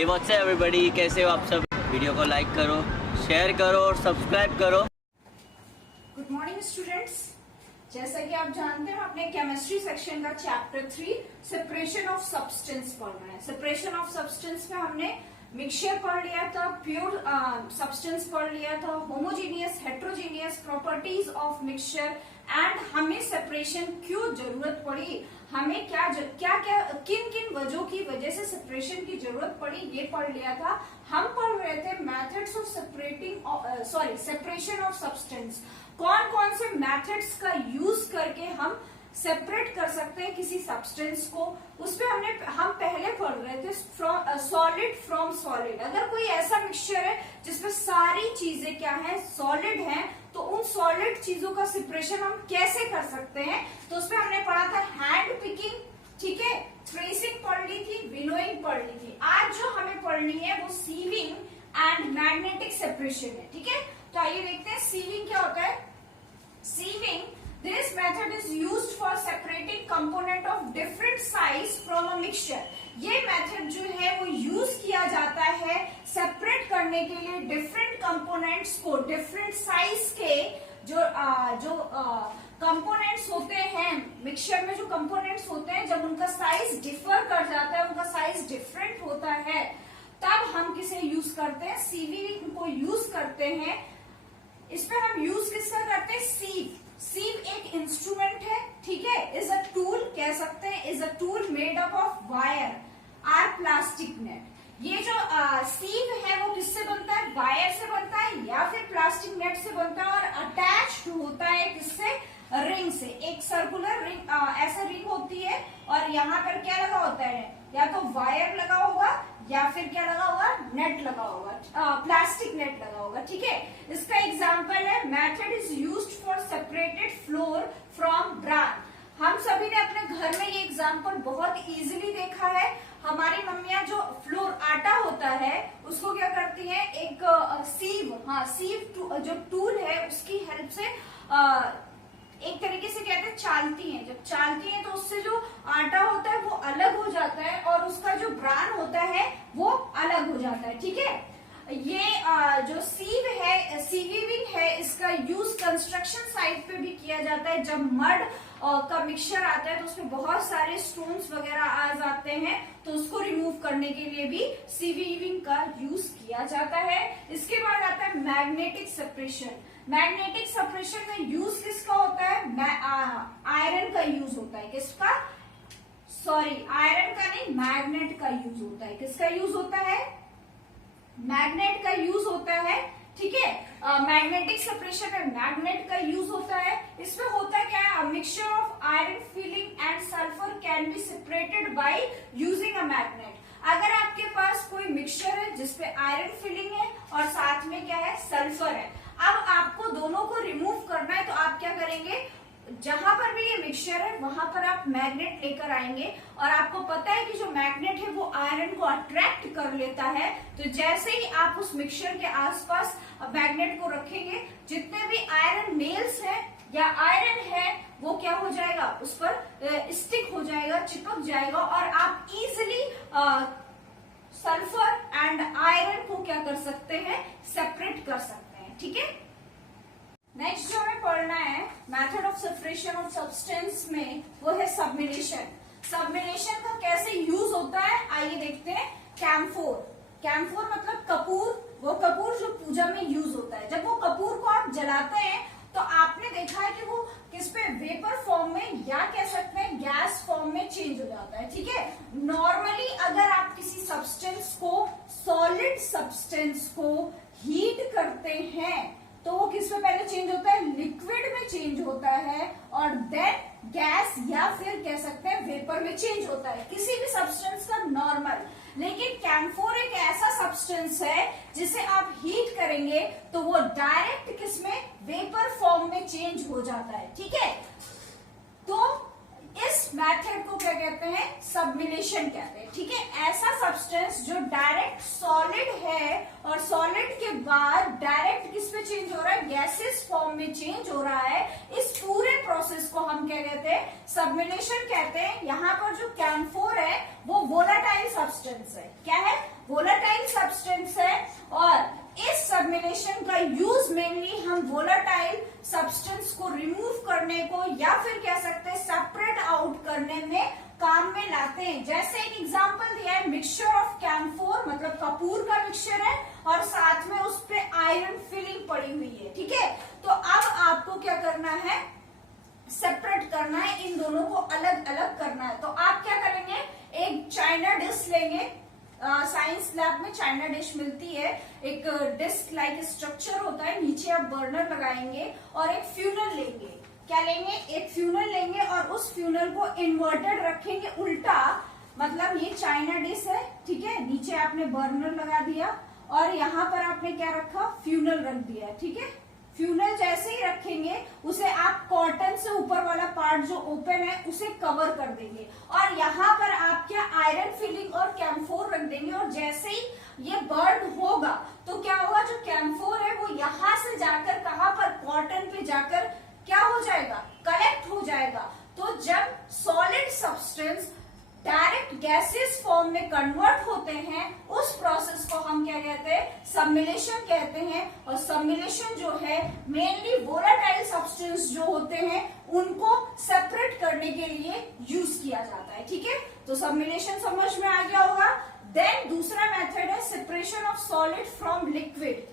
Hey what's up everybody, कैसे हो आप सब। वीडियो को लाइक करो, शेयर करो और सब्सक्राइब करो। Good morning students. जैसा कि आप जानते हैं अपने केमिस्ट्री सेक्शन का चैप्टर 3 सेपरेशन ऑफ सब्सटेंस पढ़ रहे हैं। सेपरेशन ऑफ सब्सटेंस में हमने मिक्सचर पढ़ लिया था, प्योर सब्सटेंस पढ़ लिया था, homogeneous heterogeneous properties of mixture and हमें सेपरेशन क्यों जरूरत पड़ी, हमें क्या किन किन वजहों की वजह से सेपरेशन की जरूरत पड़ी, ये पढ़ लिया था। हम पढ़ रहे थे methods of separation of substance. कौन कौन से मेथड्स का यूज करके हम सेपरेट कर सकते हैं किसी सब्सटेंस को, उस पे हम पहले पढ़ रहे थे सॉलिड फ्रॉम सॉलिड। अगर कोई ऐसा मिक्सचर है जिसमें सारी चीजें क्या है, सॉलिड हैं, तो उन सॉलिड चीजों का सेपरेशन हम कैसे कर सकते हैं, तो उसमें हमने पढ़ा था हैंड पिकिंग, ठीक है, ट्रेसिंग पढ़ ली थी, विनोइंग पढ़ ली थी। आज जो हमें पढ़नी है वो सीविंग एंड मैग्नेटिक सेपरेशन है, ठीक है। तो आइए देखते हैं सीविंग क्या होता है। Sieving, this method is used for separating component of different size from a mixture। ये मेथड जो है वो यूज किया जाता है सेपरेट करने के लिए डिफरेंट कंपोनेंट्स को, डिफरेंट साइज के जो कंपोनेंट्स होते हैं मिक्सचर में, जो कंपोनेंट्स होते हैं जब उनका साइज डिफर कर जाता है, उनका साइज डिफरेंट होता है, तब हम किसे यूज करते हैं, सीविंग को यूज करते हैं। इस पे हम यूज किसका करते हैं, सीव। सीव एक इंस्ट्रूमेंट है, ठीक है, इज अ टूल कह सकते हैं, is a tool made up of wire or plastic net. ये जो सीव है वो किससे बनता है, वायर से बनता है या फिर प्लास्टिक नेट से बनता है, और अटैच्ड होता है किससे, रिंग से। एक सर्कुलर रिंग, ऐसा रिंग होती है, और यहाँ पर क्या लगा होता है, या तो वायर लगा होगा या फिर क्या लगा होगा, नेट लगा होगा, प्लास्टिक नेट लगा होगा, ठीक है। इसका एग्जांपल है method is used for separated floor from bran. हम सभी ने अपने घर में ये एग्जांपल बहुत इजीली देखा है। हमारी मम्मियां जो फ्लोर आटा होता है उसको क्या करती है, एक सीव जो टूल है उसकी हेल्प से एक तरीके से कहते हैं चालती हैं। जब चालती हैं तो उससे जो आटा होता है वो अलग हो जाता है और उसका जो ब्रान होता है वो अलग हो जाता है, ठीक है। ये जो सीव है, सीविंग है, इसका यूज कंस्ट्रक्शन साइट पे भी किया जाता है। जब मड का मिक्सचर आता है तो उसमें बहुत सारे स्टोन्स वगैरह आ जाते हैं, तो उसको रिमूव करने के लिए भी सीविंग का यूज किया जाता है। इसके बाद आता है मैग्नेटिक सेपरेशन। मैग्नेटिक सेपरेशन में यूज किसका होता है, आयरन का यूज होता है। किसका, सॉरी आयरन का नहीं, मैग्नेट का यूज होता है। किसका यूज होता है, मैग्नेट का यूज होता है, ठीक है। मैग्नेटिक सेपरेशन में मैग्नेट का यूज होता है। इसमें होता क्या है, mixture of iron filling and sulphur can be separated by using a magnet. अगर आपके पास कोई मिक्सचर है जिसपे आयरन फिलिंग है और साथ में क्या है, सल्फर है, अब आपको दोनों को रिमूव करना है, तो आप क्या करेंगे, जहां पर भी ये मिक्सचर है वहां पर आप मैग्नेट लेकर आएंगे, और आपको पता है कि जो मैग्नेट है वो आयरन को अट्रैक्ट कर लेता है। तो जैसे ही आप उस मिक्सचर के आसपास मैग्नेट को रखेंगे, जितने भी आयरन नेल्स है या आयरन है वो क्या हो जाएगा, उस पर स्टिक हो जाएगा, चिपक जाएगा, और आप इजिली सल्फर एंड आयरन को क्या कर सकते हैं, सेपरेट कर सकते हैं, ठीक है। नेक्स्ट जो हमें पढ़ना है method of separation of substance में, वो है सबमिलेशन। सबमिलेशन का कैसे यूज होता है, आइए देखते हैं। कैम्फोर, कैम्फोर मतलब कपूर, वो कपूर जो पूजा में यूज होता है। जब वो कपूर को आप जलाते हैं तो आपने देखा है कि वो किस पे, वेपर फॉर्म में या कह सकते हैं गैस फॉर्म में चेंज हो जाता है, ठीक है। नॉर्मली अगर आप किसी सब्सटेंस को, सॉलिड सब्सटेंस को हीट करते हैं तो वो किस में पहले चेंज होता है, लिक्विड में चेंज होता है, और देन गैस या फिर कह सकते हैं वेपर में चेंज होता है, किसी भी सब्सटेंस का नॉर्मल। लेकिन कैम्फोर एक ऐसा सब्सटेंस है जिसे आप हीट करेंगे तो वो डायरेक्ट किसमें, वेपर फॉर्म में चेंज हो जाता है, ठीक है। तो इस मेथड को क्या कहते हैं, सबमिलेशन कहते हैं, ठीक है। ऐसा सब्सटेंस जो डायरेक्ट सॉलिड है और सॉलिड के बाद डायरेक्ट किस पे चेंज हो रहा है, गैसेस फॉर्म में चेंज हो रहा है, इस पूरे प्रोसेस को हम क्या कहते हैं, सबमिलेशन कहते हैं। यहाँ पर जो कैम्फोर है वो वोलाटाइल सब्सटेंस है, क्या है, वोलेटाइल सब्सटेंस है और इस सबमिलेशन का यूज मेनली हम वोलेटाइल सब्सटेंस को रिमूव करने को या फिर कह सकते हैं सेपरेट आउट करने में काम में लाते हैं। जैसे एक एग्जांपल दिया है, मिक्सचर ऑफ कैम्फोर मतलब कपूर का मिक्सचर है और साथ में उस पे आयरन फिलिंग पड़ी हुई है। ठीक है, तो अब आपको क्या करना है, सेपरेट करना है, इन दोनों को अलग अलग करना है। तो आप क्या करेंगे, एक चाइना डिश लेंगे, साइंस लैब में चाइना डिश मिलती है, एक डिस्क लाइक स्ट्रक्चर होता है, नीचे आप बर्नर लगाएंगे और एक फ्यूनल लेंगे। क्या लेंगे, एक फ्यूनल लेंगे और उस फ्यूनल को इन्वर्टेड रखेंगे, उल्टा, मतलब ये चाइना डिश है, ठीक है, नीचे आपने बर्नर लगा दिया और यहाँ पर आपने क्या रखा, फ्यूनल रख दिया, ठीक है। फ्यूनल जैसे ही रखेंगे उसे आप कॉटन से ऊपर वाला पार्ट जो ओपन है उसे कवर कर देंगे और यहाँ पर आप क्या आयरन फिलिंग और कैम्फोर रख देंगे और जैसे ही ये बर्न होगा तो क्या होगा, जो कैम्फोर है वो यहाँ से जाकर कहाँ पर, कॉटन पे जाकर क्या हो जाएगा, कलेक्ट हो जाएगा। तो जब solid substance direct gases form में कन्वर्ट होते हैं उस प्रोसेस को हम क्या कहते हैं, सबमिलेशन कहते हैं। और सबमिलेशन जो है मेनली वोलेटाइल सब्सटेंस जो होते हैं उनको सेपरेट करने के लिए यूज किया जाता है। ठीक है, तो सबमिलेशन समझ में आ गया होगा। देन दूसरा मेथड है separation of solid from liquid.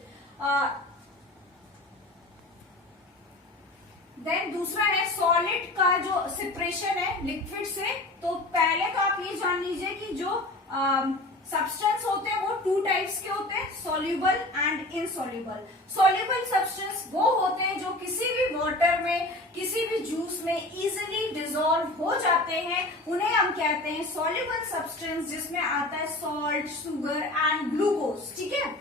Then दूसरा है सॉलिड का जो सेपरेशन है लिक्विड से। तो पहले तो आप ये जान लीजिए कि जो सब्सटेंस होते हैं वो टू टाइप्स के होते हैं, soluble and insoluble. Soluble substance वो होते हैं जो किसी भी वाटर में, किसी भी जूस में इजीली डिसॉल्व हो जाते हैं, उन्हें हम कहते हैं सॉल्युबल सब्सटेंस, जिसमें आता है सॉल्ट, शुगर एंड ग्लूकोज। ठीक है,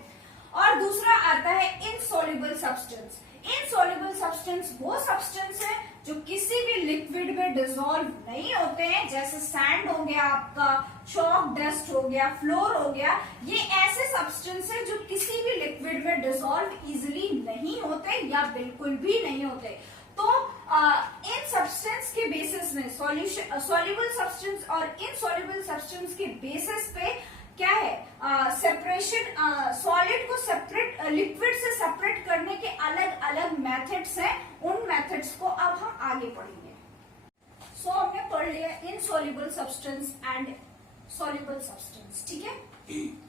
और दूसरा आता है इनसॉल्युबल सब्सटेंस। इनसॉल्युबल सब्सटेंस वो सब्सटेंस है जो किसी भी लिक्विड में डिसॉल्व नहीं होते हैं, जैसे सैंड हो गया, आपका चॉक डस्ट हो गया, फ्लोर हो गया। ये ऐसे सब्सटेंस है जो किसी भी लिक्विड में डिसॉल्व इजिली नहीं होते या बिल्कुल भी नहीं होते। तो इन सब्सटेंस के बेसिस में सॉल्युबल सब्सटेंस और इनसॉल्युबल सब्सटेंस के बेसिस पे क्या है, सेपरेशन, सॉलिड को सेपरेट, लिक्विड से सेपरेट करने के अलग अलग मेथड्स हैं। उन मेथड्स को अब हम आगे पढ़ेंगे। सो हमने पढ़ लिया insoluble substance and soluble substance. ठीक है,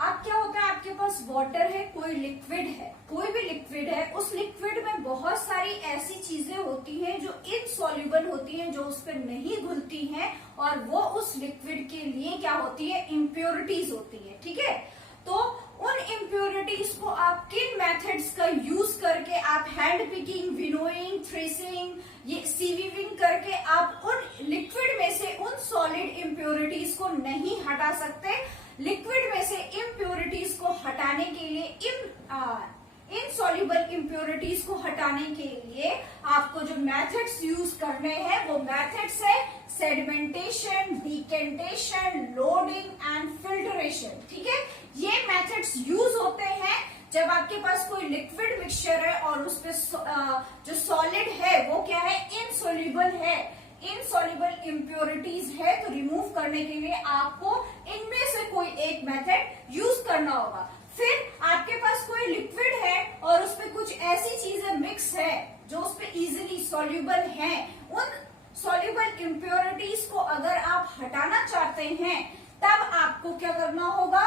अब क्या होता है, आपके पास वाटर है, कोई लिक्विड है, कोई भी लिक्विड है, उस लिक्विड में बहुत सारी ऐसी चीजें होती हैं जो इनसॉल्युबल होती हैं, जो उस पर नहीं घुलती हैं और वो उस लिक्विड के लिए क्या होती है, इम्प्योरिटीज होती है। ठीक है, तो उन इम्प्योरिटीज को आप किन मेथड्स का यूज करके, आप हैंड पिकिंग, विनोइंग, थ्रेसिंग, ये सीवीविंग करके आप उन लिक्विड में से उन सॉलिड इम्प्योरिटीज को नहीं हटा सकते। लिक्विड में से इम्प्योरिटीज को हटाने के लिए, इनसॉल्युबल इम्प्योरिटीज को हटाने के लिए आपको जो मेथड्स यूज करने हैं वो मेथड्स है sedimentation, decantation, loading and filtration. ठीक है, ये मेथड्स यूज होते हैं जब आपके पास कोई लिक्विड मिक्सचर है और उसपे जो सॉलिड है वो क्या है, इनसॉल्युबल है, इनसॉल्युबल इम्प्योरिटीज है। तो रिमूव करने के लिए आपको इनमें से कोई एक मेथड यूज करना होगा। फिर आपके पास कोई लिक्विड है और उसपे कुछ ऐसी चीजें मिक्स है जो उसपे इजीली सॉल्युबल है। उन सॉल्युबल इम्प्योरिटीज को अगर आप हटाना चाहते हैं तब आपको क्या करना होगा,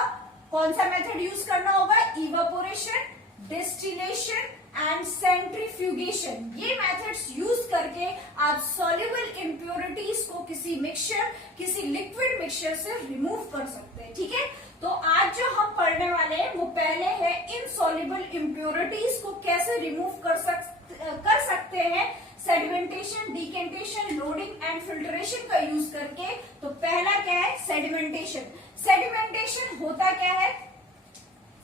कौन सा मेथड यूज करना होगा, इवापोरेशन, डिस्टिलेशन एंड सेंट्रीफ्यूगेशन। ये मेथड्स यूज करके आप सॉल्युबल इम्प्योरिटीज को किसी मिक्सचर, किसी लिक्विड मिक्सचर से रिमूव कर सकते हैं। ठीक है, तो आज जो हम पढ़ने वाले हैं वो पहले है इनसॉल्युबल इम्प्योरिटीज को कैसे रिमूव कर सकते हैं, sedimentation, decantation, loading and filtration का यूज करके। तो पहला क्या है, सेडिमेंटेशन। सेडिमेंटेशन होता क्या है,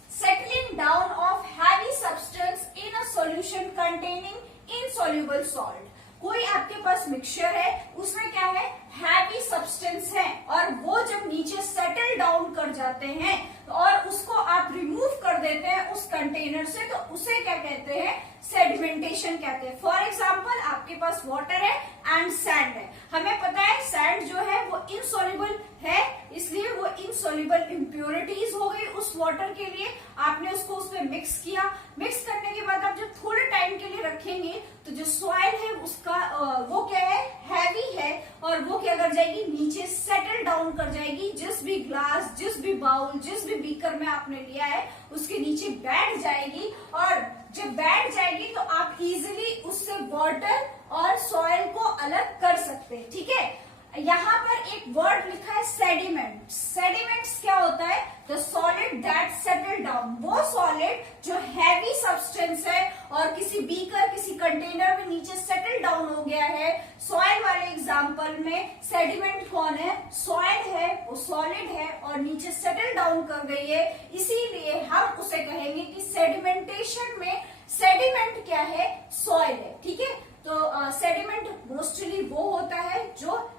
settling down of heavy substance in a solution containing insoluble salt। कोई आपके पास मिक्सचर है, उसमें क्या है, हैवी सब्सटेंस है और वो जब नीचे सेटल डाउन कर जाते हैं और उसको आप रिमूव कर देते हैं उस कंटेनर से, तो उसे क्या कहते हैं, सेडिमेंटेशन कहते हैं। फॉर एग्जाम्पल आपके पास वाटर है एंड सैंड है। हमें पता है सैंड जो है वो इनसॉल्युबल है, इसलिए वो इनसॉल्युबल इम्प्योरिटीज हो गई उस वाटर के लिए आपने उसको उसमें मिक्स किया। मिक्स करने के बाद आप जब थोड़े टाइम के लिए रखेंगे तो जो सॉइल है उसका वो क्या है, हैवी है, और वो क्या कर जाएगी, नीचे सेटल डाउन कर जाएगी। जिस भी ग्लास, जिस भी बाउल, जिस भी बीकर में आपने लिया है उसके नीचे बैठ जाएगी। और जब बैठ जाएगी तो आप इजीली उससे वाटर और सॉइल को अलग कर सकते हैं। ठीक है, यहाँ पर एक वर्ड लिखा है सेडिमेंट। सेडिमेंट्स क्या होता है, the solid that settle down. वो सॉलिड जो हैवी सब्सटेंस है और किसी बीकर, किसी कंटेनर में नीचे सेटल डाउन हो गया है। सॉइल वाले एग्जांपल में सेडिमेंट कौन है, सॉइल है, वो सॉलिड है और नीचे सेटल डाउन कर गई है, इसीलिए हम उसे कहेंगे कि सेडिमेंटेशन में सेडिमेंट क्या है, सॉइल है। ठीक है, तो सेडिमेंट मोस्टली वो होता है जो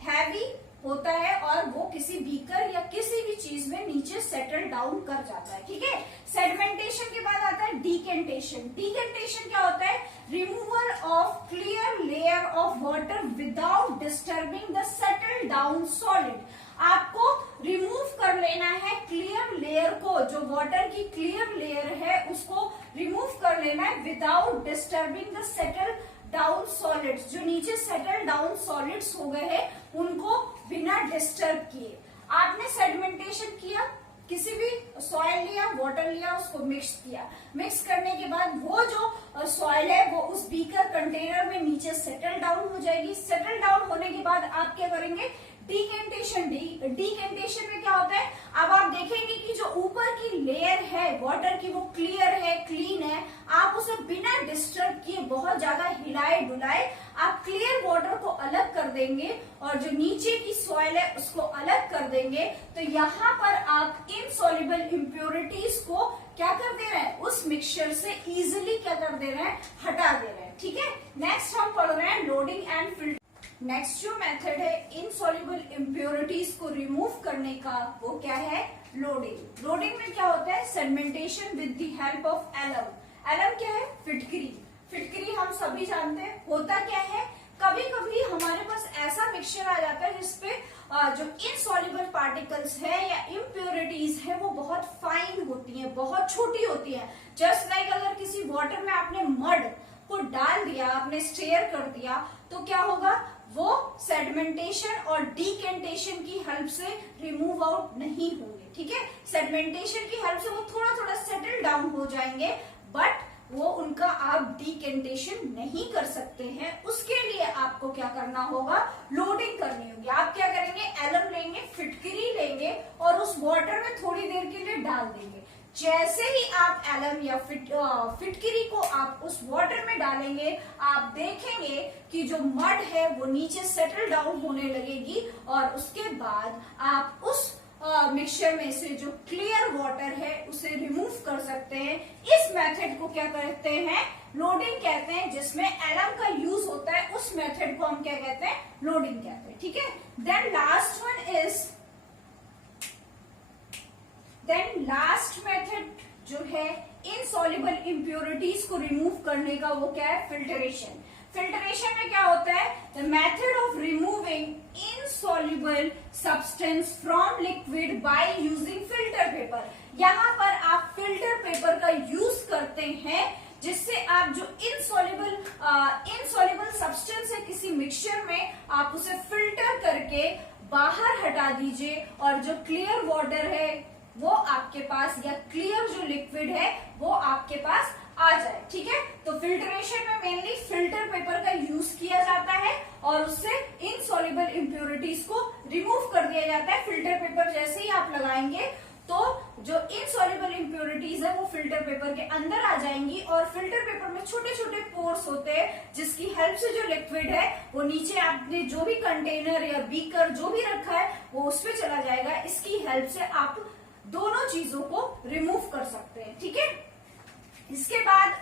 हैवी होता है और वो किसी बीकर या किसी भी चीज में नीचे सेटल डाउन कर जाता है। ठीक है, सेडिमेंटेशन के बाद आता है डीकेंटेशन। डीकेंटेशन क्या होता है, removal of clear layer of water without disturbing the settle down solid. आपको रिमूव कर लेना है क्लियर लेयर को, जो वाटर की क्लियर लेयर है उसको रिमूव कर लेना है without disturbing the settle down solids. जो नीचे सेटल डाउन सॉलिड्स हो गए हैं उनको बिना डिस्टर्ब किए आपने सेडिमेंटेशन किया, किसी भी सॉइल लिया, वाटर लिया, उसको मिक्स किया। मिक्स करने के बाद वो जो सॉइल है वो उस बीकर कंटेनर में नीचे सेटल डाउन हो जाएगी। सेटल डाउन होने के बाद आप क्या करेंगे, डीकेंटेशन। डीकेंटेशन में क्या होता है, अब आप देखेंगे कि जो ऊपर की लेयर है वाटर की वो क्लियर है, क्लीन है। आप उसे बिना डिस्टर्ब किए, बहुत ज्यादा हिलाए डुलाए, आप क्लियर वाटर को अलग कर देंगे और जो नीचे की सॉइल है उसको अलग कर देंगे। तो यहाँ पर आप इनसॉल्युबल इम्प्योरिटीज को क्या कर दे रहे हैं, उस मिक्सचर से इजिली क्या कर दे रहे हैं, हटा दे रहे हैं। ठीक है, नेक्स्ट हम पढ़ रहे हैं लोडिंग एंड फिल्टर। नेक्स्ट जो मेथड है इनसॉल्युबल इम्प्योरिटीज को रिमूव करने का, वो क्या है, लोडिंग। लोडिंग में क्या होता है, sedimentation with the help of alum. Alum क्या है, फिटकरी। फिटकरी हम सभी जानते हैं, होता क्या है, कभी कभी हमारे पास ऐसा मिक्सचर आ जाता है जिसपे जो इनसॉल्युबल पार्टिकल्स है या इम्प्योरिटीज है वो बहुत फाइन होती हैं, बहुत छोटी होती हैं। जस्ट लाइक अगर किसी वाटर में आपने मड को डाल दिया, आपने स्टेयर कर दिया, तो क्या होगा, वो सेडिमेंटेशन और डीकेंटेशन की हेल्प से रिमूव आउट नहीं होंगे। ठीक है, सेडिमेंटेशन की हेल्प से वो थोड़ा थोड़ा सेटल डाउन हो जाएंगे, बट वो उनका आप डीकेंटेशन नहीं कर सकते हैं। उसके लिए आपको क्या करना होगा, लोडिंग करनी होगी। आप क्या करेंगे, एलम लेंगे, फिटकरी लेंगे और उस वाटर में थोड़ी देर के लिए डाल देंगे। जैसे ही आप एलम या फिटकरी को आप उस वाटर में डालेंगे, आप देखेंगे कि जो मड है वो नीचे सेटल डाउन होने लगेगी और उसके बाद आप उस मिक्सचर में से जो क्लियर वाटर है उसे रिमूव कर सकते हैं। इस मेथड को क्या कहते हैं, लोडिंग कहते हैं, जिसमें एलम का यूज होता है। उस मेथड को हम क्या कहते हैं, लोडिंग कहते हैं। ठीक है, देन लास्ट मेथड जो है इनसॉल्युबल इम्प्योरिटीज को रिमूव करने का, वो क्या है, फिल्टरेशन। फिल्टरेशन में क्या होता है, the method of removing insoluble substance from liquid by using filter paper. यहाँ पर आप फिल्टर पेपर का यूज करते हैं, जिससे आप जो इनसॉल्युबल सब्सटेंस है किसी मिक्सचर में, आप उसे फिल्टर करके बाहर हटा दीजिए और जो क्लियर वाटर है वो आपके पास, या क्लियर जो लिक्विड है वो आपके पास आ जाए। ठीक है, तो फिल्टरेशन में मेनली फिल्टर पेपर का यूज किया जाता है और उससे इनसॉल्युबल इम्प्योरिटीज को रिमूव कर दिया जाता है। फिल्टर पेपर जैसे ही आप लगाएंगे तो जो इनसॉल्युबल इम्प्योरिटीज है वो फिल्टर पेपर के अंदर आ जाएंगी और फिल्टर पेपर में छोटे छोटे पोर्स होते हैं, जिसकी हेल्प से जो लिक्विड है वो नीचे आपने जो भी कंटेनर या बीकर जो भी रखा है वो उस पर चला जाएगा। इसकी हेल्प से आप दोनों चीजों को रिमूव कर सकते हैं। ठीक है, इसके बाद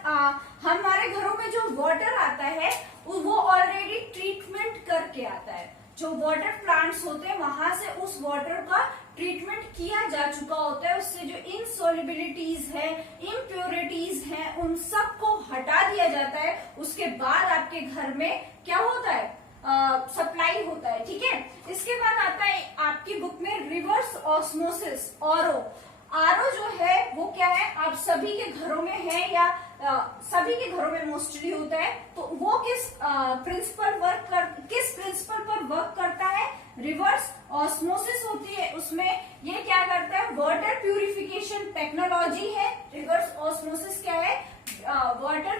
हमारे घरों में जो वाटर आता है वो ऑलरेडी ट्रीटमेंट करके आता है। जो वाटर प्लांट्स होते हैं वहां से उस वाटर का ट्रीटमेंट किया जा चुका होता है। उससे जो इनसॉल्युबिलिटीज है, इम्प्योरिटीज है, उन सब को हटा दिया जाता है। उसके बाद आपके घर में क्या होता है, सप्लाई होता है। ठीक है, इसके बाद आता है आपकी बुक में रिवर्स ऑस्मोसिस, ऑरो। जो है वो क्या है, आप सभी के घरों में है या सभी के घरों में मोस्टली होता है। तो वो किस प्रिंसिपल पर वर्क करता है, रिवर्स ऑस्मोसिस होती है उसमें। ये क्या करता है, वाटर प्यूरिफिकेशन टेक्नोलॉजी है। रिवर्स ऑस्मोसिस क्या है, वाटर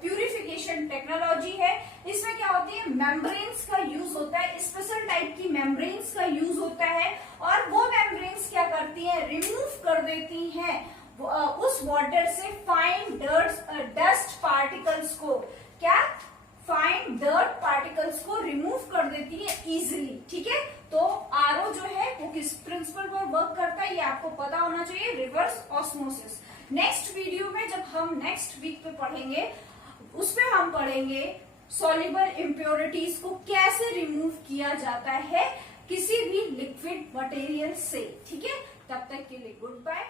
प्यूरिफिकेशन टेक्नोलॉजी है। इसमें क्या होती है, मेम्ब्रेन्स का यूज होता है, स्पेशल टाइप की मेम्ब्रेन्स का यूज होता है। और वो मेम्ब्रेन्स क्या करती है, रिमूव कर देती हैं उस वाटर से फाइन डस्ट पार्टिकल्स को, क्या फाइन डर्ट पार्टिकल्स को रिमूव कर देती है इजीली। ठीक है, तो आरओ जो है वो किस प्रिंसिपल पर वर्क करता है ये आपको पता होना चाहिए, रिवर्स ऑस्मोसिस। नेक्स्ट वीडियो में जब हम नेक्स्ट वीक पे पढ़ेंगे, उसपे हम पढ़ेंगे सॉल्युबल इम्प्योरिटीज को कैसे रिमूव किया जाता है किसी भी लिक्विड मटेरियल से। ठीक है, तब तक के लिए गुड बाय।